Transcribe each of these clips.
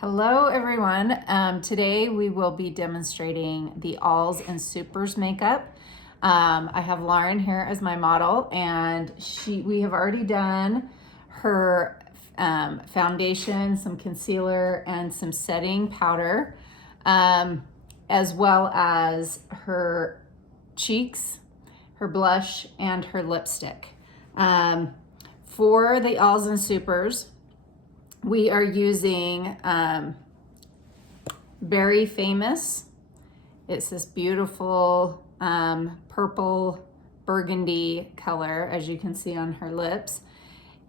Hello everyone. Today we will be demonstrating the Alls and Supers makeup. I have Lauren here as my model, and we have already done her foundation, some concealer, and some setting powder, as well as her cheeks, her blush, and her lipstick. For the Alls and Supers, we are using Very Famous. It's this beautiful purple burgundy color, as you can see on her lips.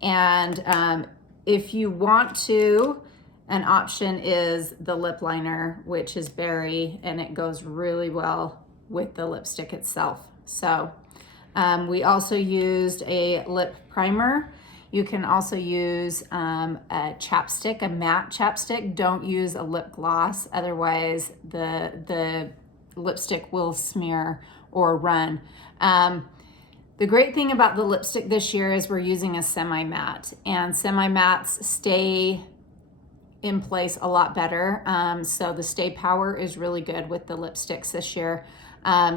And if you want to, an option is the lip liner, which is berry, and it goes really well with the lipstick itself. So we also used a lip primer. You can also use a chapstick, a matte chapstick. Don't use a lip gloss, otherwise the lipstick will smear or run. The great thing about the lipstick this year is we're using a semi-matte, and semi-mattes stay in place a lot better. So the stay power is really good with the lipsticks this year.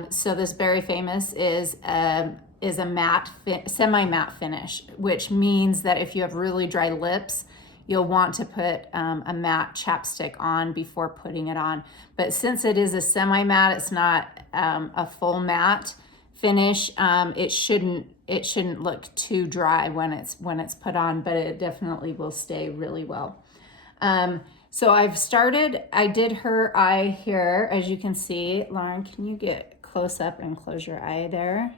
So this Very Famous is a matte, semi-matte finish, which means that if you have really dry lips, you'll want to put a matte chapstick on before putting it on. But since it is a semi-matte, it's not a full matte finish. It shouldn't look too dry when it's put on, but it definitely will stay really well. So I did her eye here, as you can see. Lauren, can you get close up and close your eye there?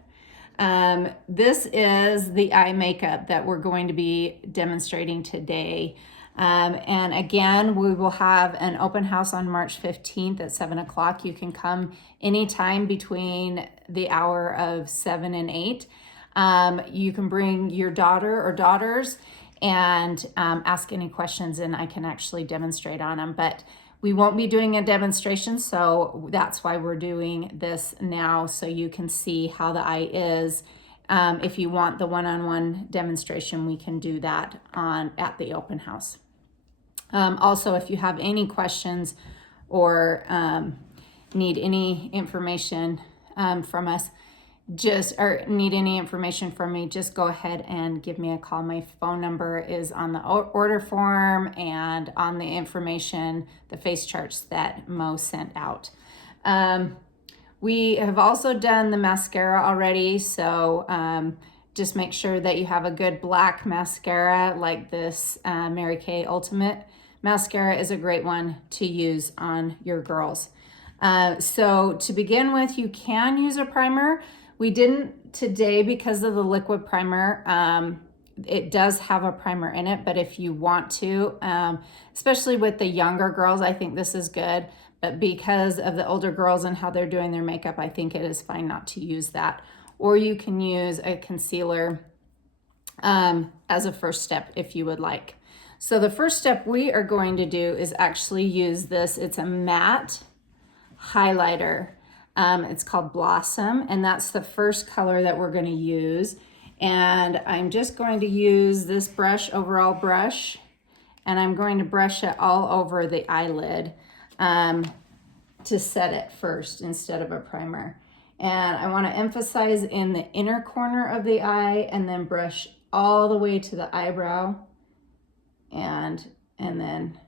This is the eye makeup that we're going to be demonstrating today. And again, we will have an open house on March 15th at 7 o'clock. You can come anytime between the hour of 7 and 8. You can bring your daughter or daughters and ask any questions, and I can actually demonstrate on them. But we won't be doing a demonstration, so that's why we're doing this now, so you can see how the eye is. If you want the one-on-one demonstration, we can do that at the open house. Also, if you have any questions or need any information from us, need any information from me, just go ahead and give me a call. My phone number is on the order form and on the information, the face charts that Mo sent out. We have also done the mascara already, so just make sure that you have a good black mascara like this Mary Kay Ultimate mascara is a great one to use on your girls. So to begin with, you can use a primer. We didn't today because of the liquid primer. It does have a primer in it, but if you want to, especially with the younger girls, I think this is good. But because of the older girls and how they're doing their makeup, I think it is fine not to use that. Or you can use a concealer as a first step if you would like. So the first step we are going to do is actually use this. It's a matte highlighter. It's called Blossom, and that's the first color that we're going to use. And I'm just going to use this brush, overall brush, and I'm going to brush it all over the eyelid to set it first instead of a primer. And I want to emphasize in the inner corner of the eye, and then brush all the way to the eyebrow, and then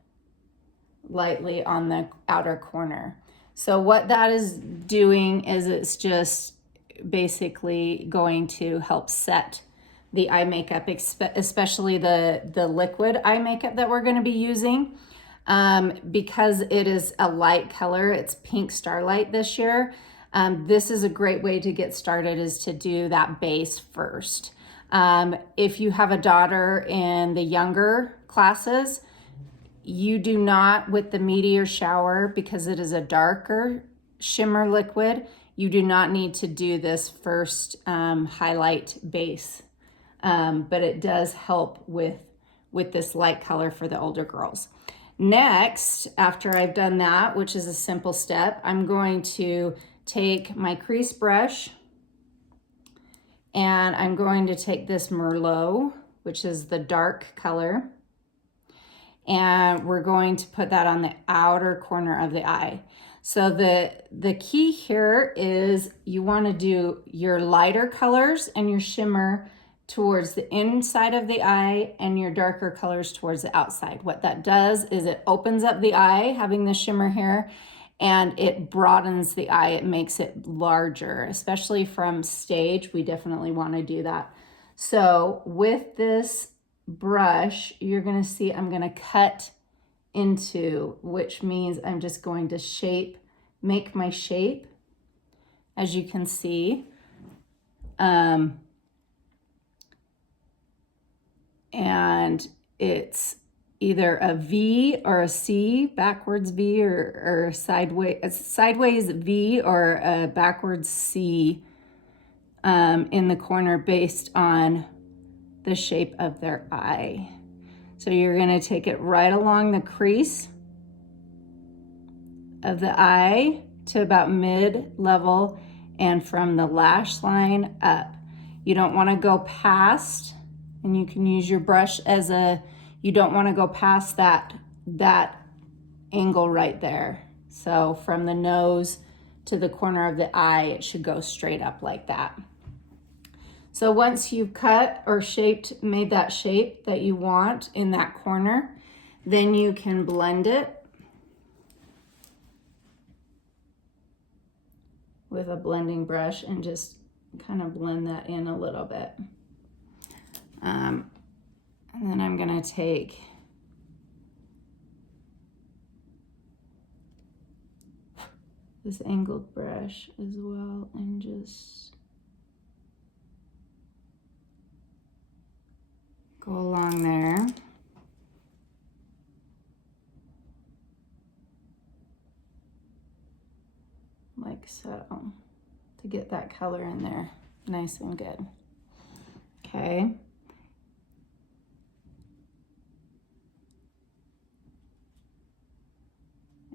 lightly on the outer corner. So what that is doing is it's just basically going to help set the eye makeup, especially the liquid eye makeup that we're going to be using. Because it is a light color, it's Pink Starlight this year. This is a great way to get started, is to do that base first. If you have a daughter in the younger classes, you do not, with the Meteor Shower, because it is a darker shimmer liquid, you do not need to do this first highlight base. But it does help with this light color for the older girls. Next, after I've done that, which is a simple step, I'm going to take my crease brush, and I'm going to take this Merlot, which is the dark color, and we're going to put that on the outer corner of the eye. So the key here is you want to do your lighter colors and your shimmer towards the inside of the eye and your darker colors towards the outside. What that does is it opens up the eye, having the shimmer here, and it broadens the eye. It makes it larger, especially from stage. We definitely want to do that. So with this brush, you're going to see I'm going to cut into, which means I'm just going to make my shape, as you can see. And it's either a V or a C, backwards V, or sideways V or a backwards C in the corner based on the shape of their eye. So you're going to take it right along the crease of the eye to about mid-level and from the lash line up. You don't want to go past, and you can use your brush as you don't want to go past that angle right there. So from the nose to the corner of the eye, it should go straight up like that. So once you've cut or made that shape that you want in that corner, then you can blend it with a blending brush and just kind of blend that in a little bit. And then I'm gonna take this angled brush as well and just go along there. Like so, to get that color in there nice and good. Okay.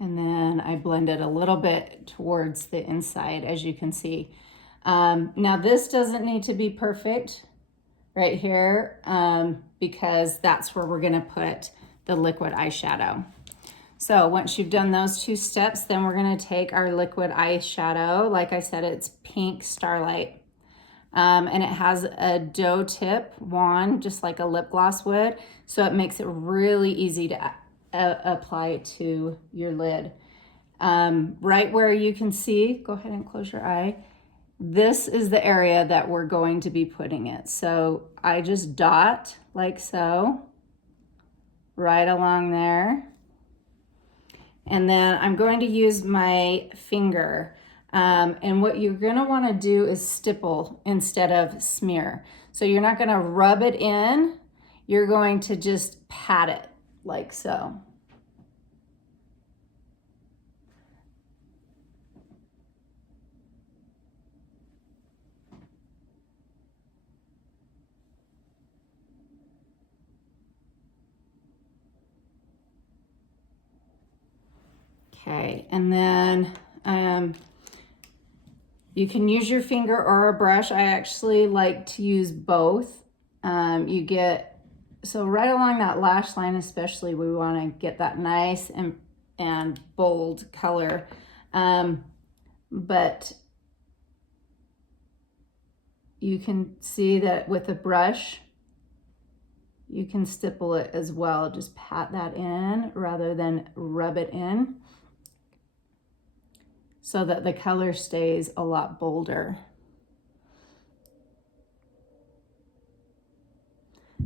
And then I blend it a little bit towards the inside, as you can see. Now this doesn't need to be perfect right here because that's where we're gonna put the liquid eyeshadow. So once you've done those two steps, then we're gonna take our liquid eyeshadow. Like I said, it's Pink Starlight. And it has a doe tip wand, just like a lip gloss would. So it makes it really easy to apply to your lid. Right where you can see, go ahead and close your eye. This is the area that we're going to be putting it. So I just dot like so, right along there. And then I'm going to use my finger. And what you're gonna wanna do is stipple instead of smear. So you're not gonna rub it in, you're going to just pat it like so. Okay, and then you can use your finger or a brush. I actually like to use both. So right along that lash line especially, we want to get that nice and bold color. But you can see that with a brush, you can stipple it as well. Just pat that in rather than rub it in, so that the color stays a lot bolder.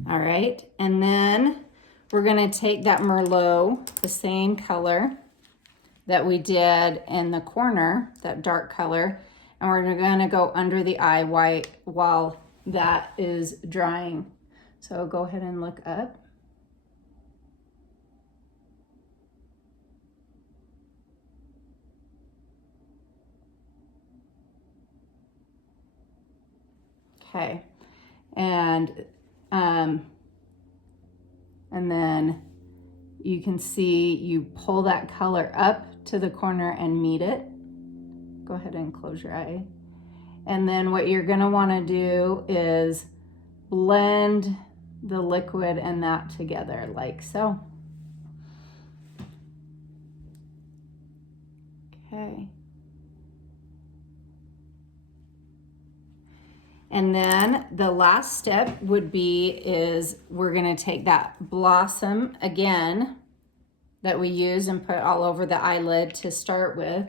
All right, and then we're gonna take that Merlot, the same color that we did in the corner, that dark color, and we're gonna go under the eye while that is drying. So go ahead and look up. Okay, and then you can see you pull that color up to the corner and meet it. Go ahead and close your eye. And then what you're gonna wanna do is blend the liquid and that together like so. Okay. And then the last step would be is we're going to take that blossom again that we use and put all over the eyelid to start with.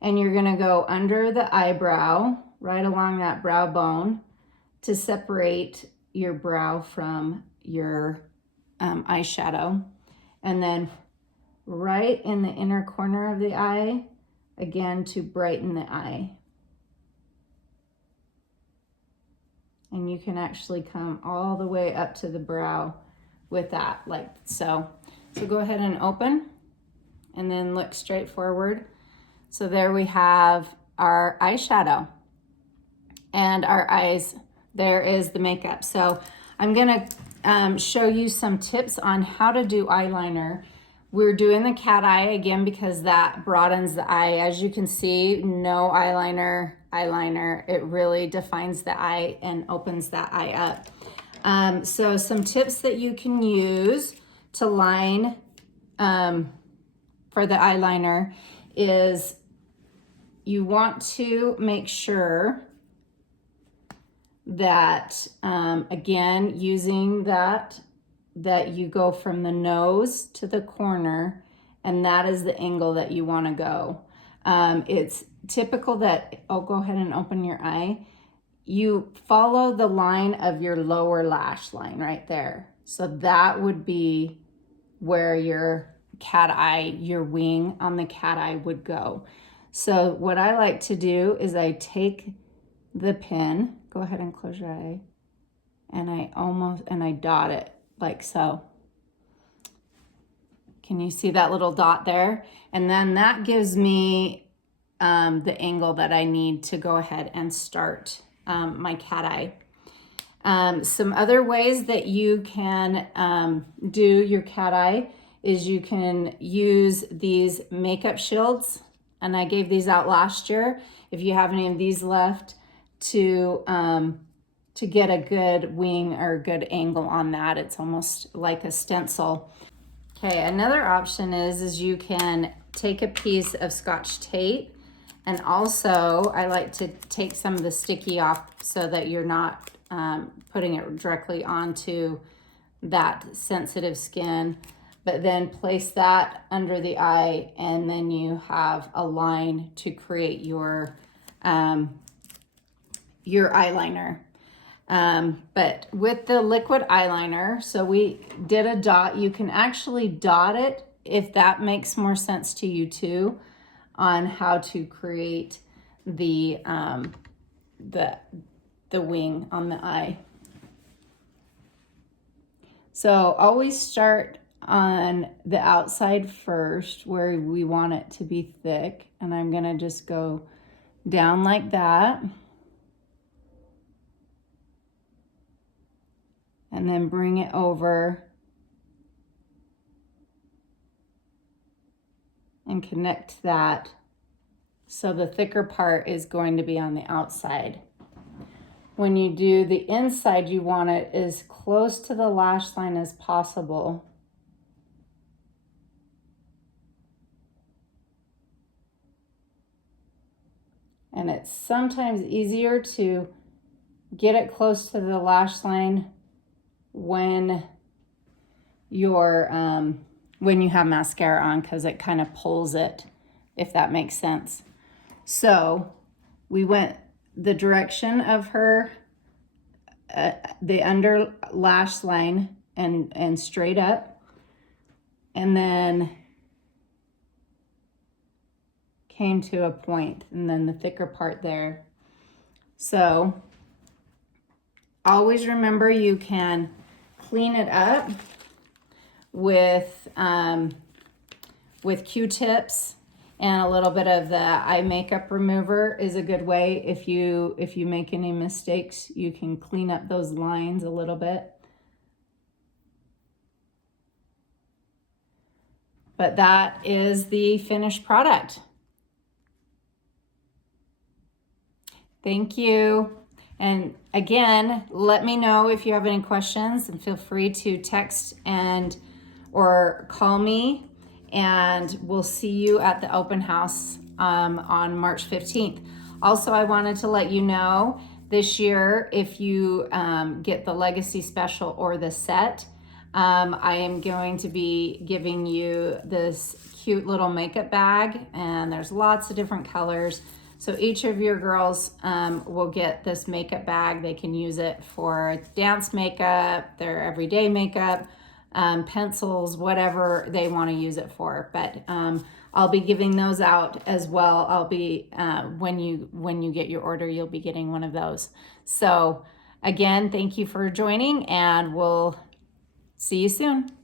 And you're going to go under the eyebrow, right along that brow bone, to separate your brow from your eyeshadow. And then right in the inner corner of the eye, again, to brighten the eye. And you can actually come all the way up to the brow with that, like so. So go ahead and open and then look straight forward. So there we have our eyeshadow and our eyes. There is the makeup. So I'm gonna show you some tips on how to do eyeliner. We're doing the cat eye again because that broadens the eye. As you can see, no eyeliner. It really defines the eye and opens that eye up. So some tips that you can use to line for the eyeliner is you want to make sure that, again, using that you go from the nose to the corner, and that is the angle that you want to go. It's typical that, oh, go ahead and open your eye. You follow the line of your lower lash line right there. So that would be where your cat eye, your wing on the cat eye would go. So what I like to do is I take the pen, go ahead and close your eye, and I dot it like so. Can you see that little dot there? And then that gives me the angle that I need to go ahead and start my cat eye. Some other ways that you can do your cat eye is you can use these makeup shields, and I gave these out last year. If you have any of these left, to get a good wing or a good angle on that. It's almost like a stencil. Okay, another option is you can take a piece of Scotch tape, and also I like to take some of the sticky off so that you're not putting it directly onto that sensitive skin, but then place that under the eye, and then you have a line to create your eyeliner. But with the liquid eyeliner, so we did a dot. You can actually dot it if that makes more sense to you too, on how to create the wing on the eye. So always start on the outside first where we want it to be thick, and I'm gonna just go down like that. And then bring it over and connect that. So the thicker part is going to be on the outside. When you do the inside, you want it as close to the lash line as possible. And it's sometimes easier to get it close to the lash line when you're when you have mascara on, because it kind of pulls it, if that makes sense. So we went the direction of her the under lash line and straight up, and then came to a point, and then the thicker part there. So always remember you can clean it up with Q-tips, and a little bit of the eye makeup remover is a good way. If you make any mistakes, you can clean up those lines a little bit. But that is the finished product. Thank you. And again, let me know if you have any questions, and feel free to text or call me, and we'll see you at the open house on March 15th. Also, I wanted to let you know this year, if you get the Legacy Special or the set, I am going to be giving you this cute little makeup bag, and there's lots of different colors. So each of your girls will get this makeup bag. They can use it for dance makeup, their everyday makeup, pencils, whatever they want to use it for. But I'll be giving those out as well. I'll be when you get your order, you'll be getting one of those. So again, thank you for joining, and we'll see you soon.